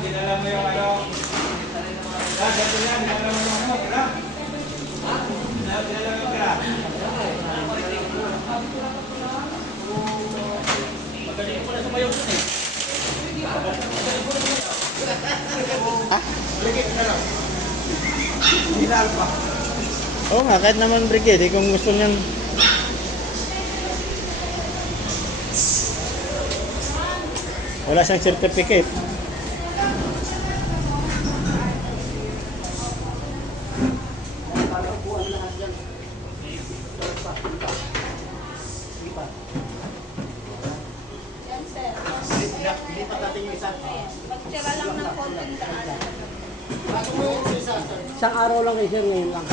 Dinala mo yung ano. Dinala mo yung ano, kira. Dinala mo yung kira. Magaling ko na sumayaw dun eh. Brigade ka lang. Hinal pa. Oo nga, kahit naman brigade, kung gusto niyan. Wala siyang certificate. Magtira lang ng konting daan. Isang araw lang kayo, sir, ngayon lang.